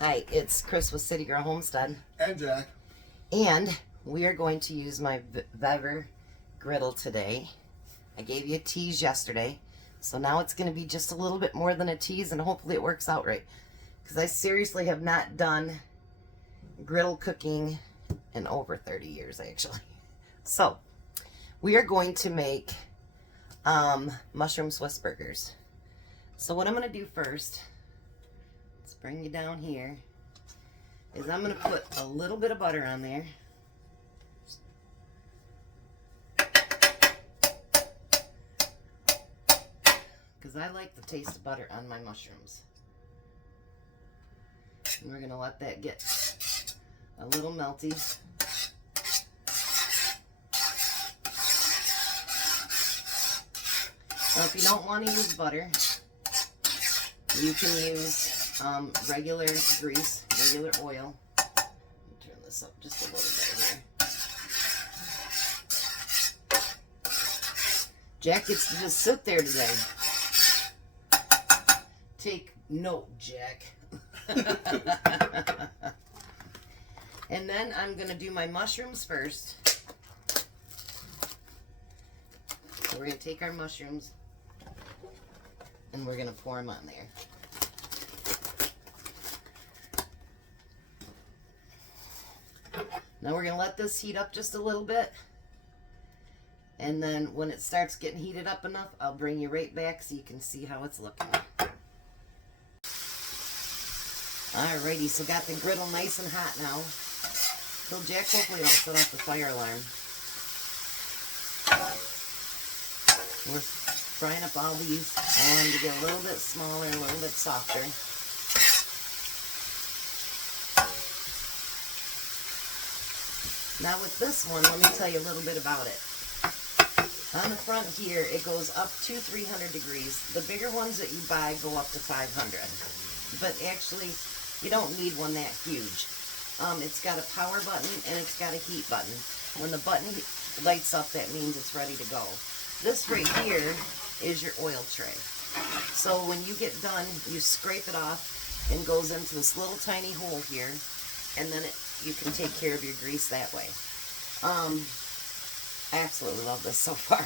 Hi, it's Chris with City Girl Homestead. And Jack. And we are going to use my vevor griddle today. I gave you a tease yesterday, so now it's going to be just a little bit more than a tease, and hopefully it works out right. Because I seriously have not done griddle cooking in over 30 years, actually. So, we are going to make mushroom Swiss burgers. So what I'm going to do first, let's bring you down here, is I'm going to put a little bit of butter on there. Because I like the taste of butter on my mushrooms. And we're going to let that get a little melty. Now if you don't want to use butter, you can use regular grease, regular oil. Let me turn this up just a little bit here. Jack gets to just sit there today. Take note, Jack. And then I'm going to do my mushrooms first. So we're going to take our mushrooms and we're going to pour them on there. Now we're going to let this heat up just a little bit. And then when it starts getting heated up enough, I'll bring you right back so you can see how it's looking. Alrighty, so got the griddle nice and hot now. So Jack, hopefully don't set off the fire alarm. We're frying up all these and to get a little bit smaller, a little bit softer. Now with this one, let me tell you a little bit about it. On the front here, it goes up to 300 degrees. The bigger ones that you buy go up to 500. But actually, you don't need one that huge. It's got a power button and it's got a heat button. When the button lights up, that means it's ready to go. This right here is your oil tray. So when you get done, you scrape it off and goes into this little tiny hole here, and then you can take care of your grease that way. I absolutely love this so far.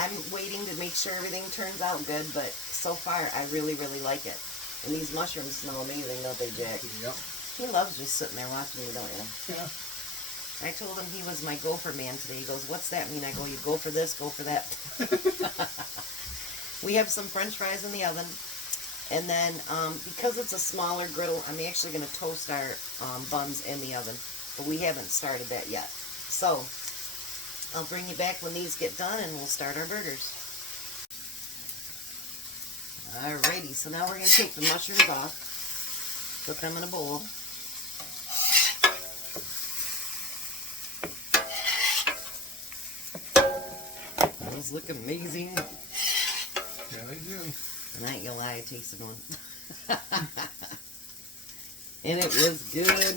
I'm waiting to make sure everything turns out good, but so far I really, really like it. And these mushrooms smell amazing, don't they, Jack? Yep. He loves just sitting there watching me, don't you? Yeah. I told him he was my gopher man today. He goes, what's that mean? I go, you go for this, go for that. We have some french fries in the oven. And then, because it's a smaller griddle, I'm actually going to toast our buns in the oven. But we haven't started that yet. So, I'll bring you back when these get done and we'll start our burgers. Alrighty, so now we're going to take the mushrooms off, put them in a bowl. Those look amazing. Yeah, they do. And I ain't gonna lie, I tasted one. And it was good.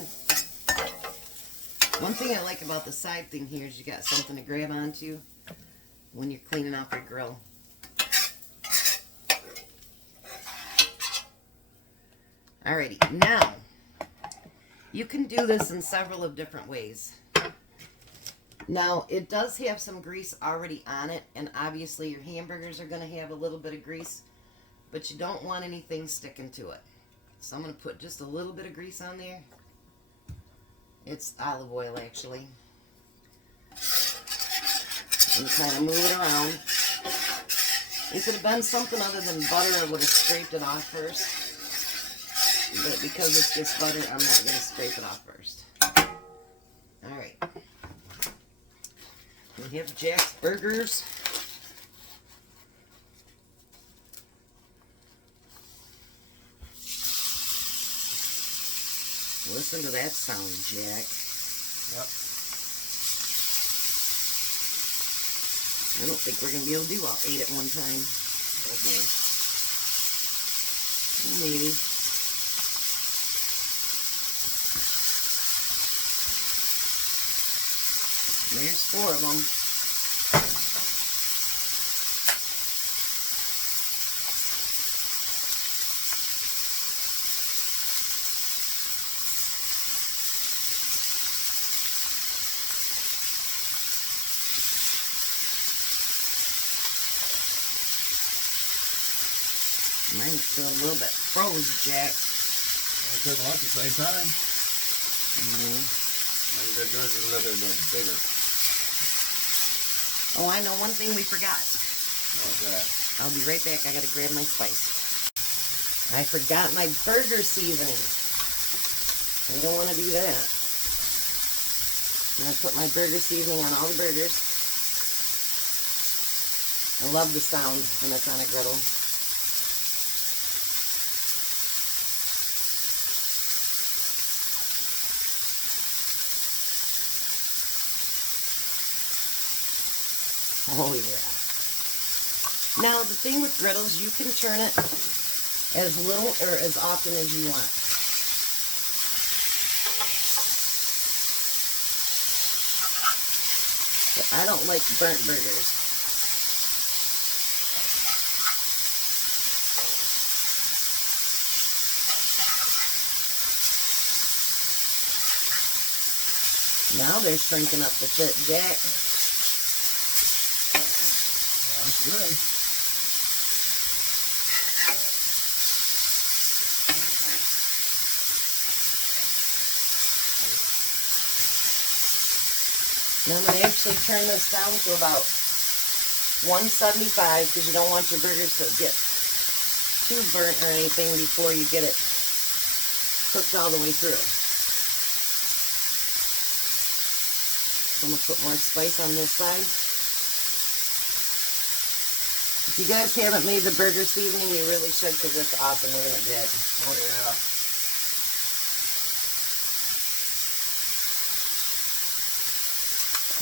One thing I like about the side thing here is you got something to grab onto when you're cleaning off your grill. Alrighty, now, you can do this in several of different ways. Now, it does have some grease already on it, and obviously your hamburgers are going to have a little bit of grease, but you don't want anything sticking to it. So I'm going to put just a little bit of grease on there. It's olive oil, actually. And kind of move it around. It could have been something other than butter. I would have scraped it off first. But because it's just butter, I'm not going to scrape it off first. Alright. We have Jack's burgers. Listen to that sound, Jack. Yep. I don't think we're going to be able to do all 8 at one time. Oh boy. Maybe. There's 4 of them. Mine's still a little bit froze, Jack. I took them out at the same time. Maybe that yours is a little bit bigger. Oh, I know one thing we forgot. What's that? I'll be right back. I gotta grab my spice. I forgot my burger seasoning. I don't want to do that. I'm gonna put my burger seasoning on all the burgers. I love the sound when it's on a griddle. Oh yeah. Now the thing with griddles, you can turn it as little or as often as you want. But I don't like burnt burgers. Now they're shrinking up to fit, Jack. That's good. Now I'm going to actually turn this down to about 175 because you don't want your burgers to get too burnt or anything before you get it cooked all the way through. I'm going to put more spice on this side. If you guys haven't made the burger seasoning, you really should because it's awesome, isn't it, Jack? Oh yeah.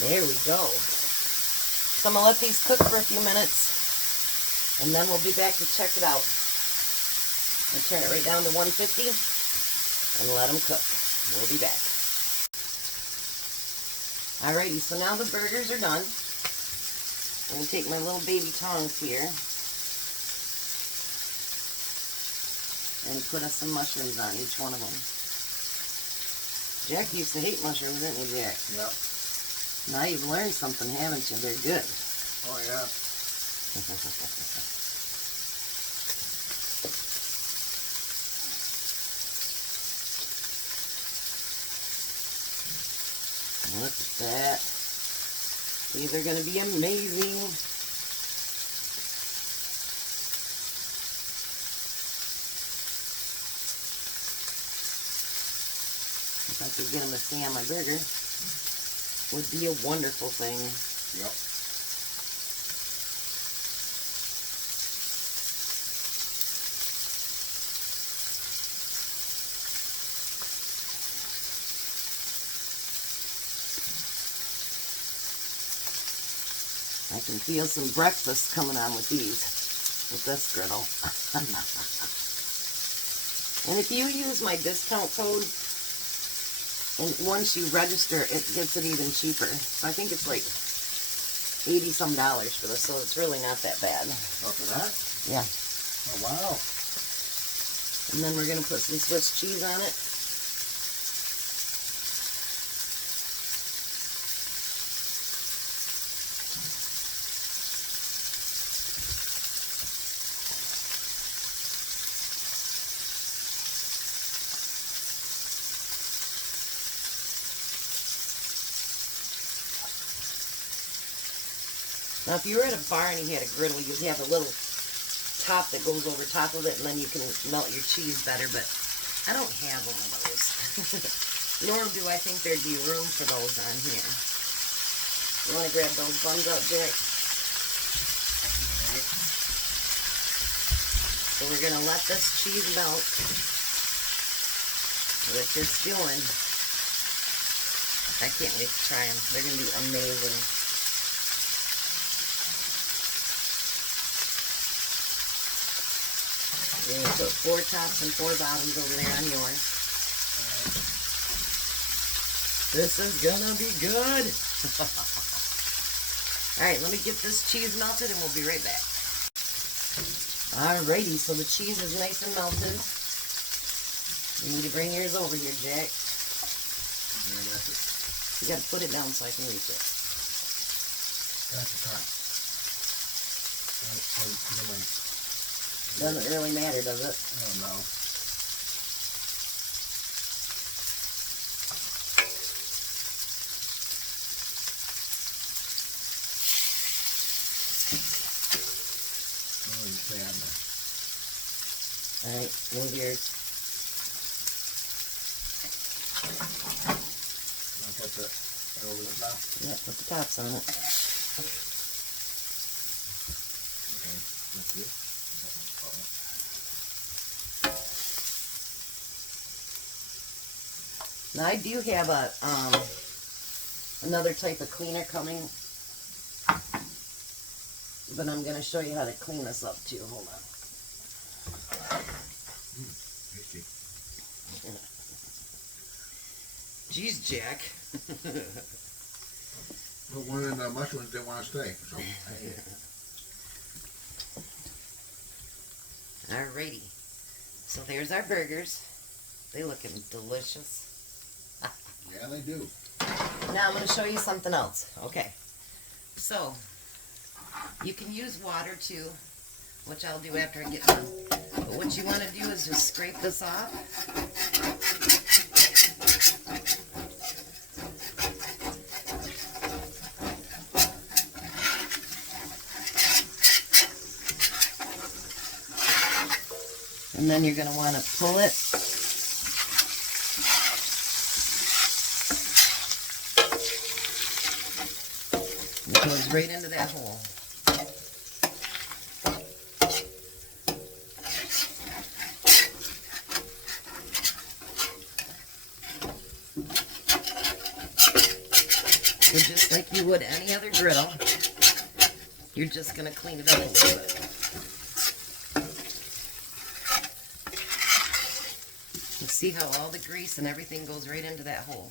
There we go. So I'm going to let these cook for a few minutes, and then we'll be back to check it out. I'll turn it right down to 150 and let them cook. We'll be back. Alrighty, so now the burgers are done. I'm going to take my little baby tongs here and put us some mushrooms on each one of them. Jack used to hate mushrooms, didn't you, Jack? Yep. Now you've learned something, haven't you? They're good. Oh yeah. Look at that. These are going to be amazing. If I could get them to stay on my burger, would be a wonderful thing. Yep. I can feel some breakfast coming on with these, with this griddle. And if you use my discount code, and once you register, it gets it even cheaper. So I think it's like $80-some for this, so it's really not that bad. Oh, for that? Yeah. Oh wow. And then we're going to put some Swiss cheese on it. Now, if you were at a bar and you had a griddle, you'd have a little top that goes over top of it, and then you can melt your cheese better, but I don't have one of those. Nor do I think there'd be room for those on here. You want to grab those buns up, Jack? Alright. So we're going to let this cheese melt. What it's doing. I can't wait to try them. They're going to be amazing. You're going to put 4 tops and 4 bottoms over there on yours. This is going to be good. Alright, let me get this cheese melted and we'll be right back. Alrighty, so the cheese is nice and melted. You need to bring yours over here, Jack. You got to put it down so I can reach it. That's the top. Doesn't really matter, does it? Oh, no. I understand. All right, move yours. I'll put that over it now. Yeah, put the tops on it. Okay, that's you. Now I do have a another type of cleaner coming, but I'm going to show you how to clean this up too. Hold on. Tasty. Jeez, Jack. But one of the mushrooms didn't want to stay, so I ate it. Alrighty. So there's our burgers. They looking delicious. Yeah, they do. Now I'm going to show you something else. Okay. So, you can use water too, which I'll do after I get done. But what you want to do is just scrape this off. And then you're going to want to pull it. It goes right into that hole. So just like you would any other griddle, you're just going to clean it up a little bit. You see how all the grease and everything goes right into that hole.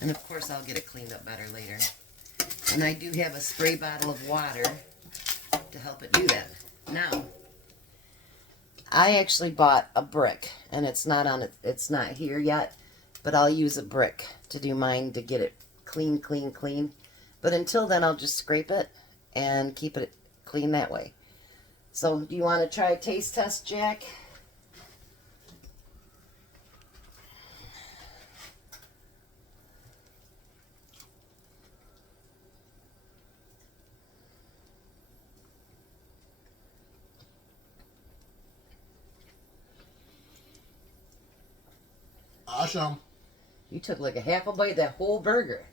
And of course I'll get it cleaned up better later. And I do have a spray bottle of water to help it do that. Now, I actually bought a brick, and it's not here yet, but I'll use a brick to do mine to get it clean, clean, clean. But until then, I'll just scrape it and keep it clean that way. So, do you want to try a taste test, Jack? Awesome. You took like a half a bite of that whole burger.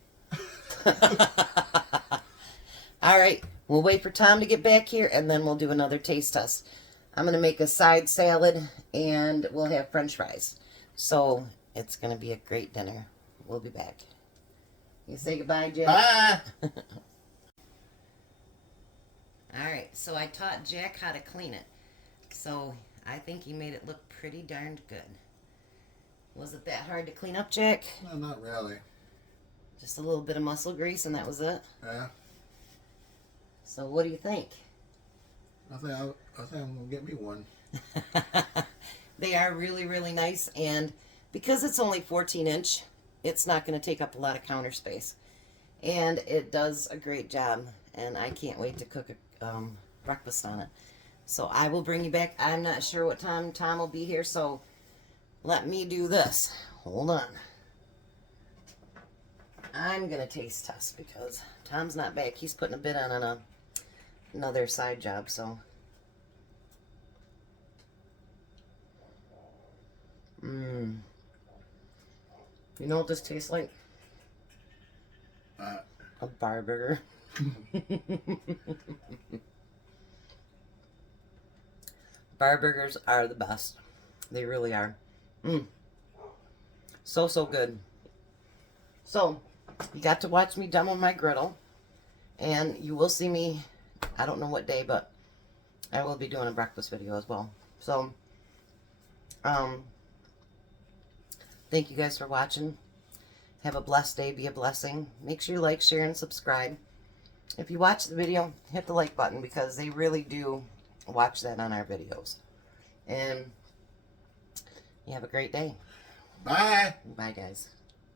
All right, we'll wait for Tom to get back here, and then we'll do another taste test. I'm going to make a side salad, and we'll have French fries. So it's going to be a great dinner. We'll be back. You say goodbye, Jack? Bye. All right, so I taught Jack how to clean it. So I think he made it look pretty darned good. Was it that hard to clean up, Jack? No, not really. Just a little bit of muscle grease, and that was it? Yeah. So what do you think? I think I'm gonna get me one. They are really, really nice, and because it's only 14-inch, it's not going to take up a lot of counter space. And it does a great job, and I can't wait to cook a breakfast on it. So I will bring you back. I'm not sure what time Tom will be here, so let me do this. Hold on. I'm going to taste test because Tom's not back. He's putting a bit on another side job, so. You know what this tastes like? A bar burger. Bar burgers are the best. They really are. So, so good. So, you got to watch me demo my griddle. And you will see me, I don't know what day, but I will be doing a breakfast video as well. So, thank you guys for watching. Have a blessed day. Be a blessing. Make sure you like, share, and subscribe. If you watch the video, hit the like button because they really do watch that on our videos. And you have a great day. Bye. Bye, guys.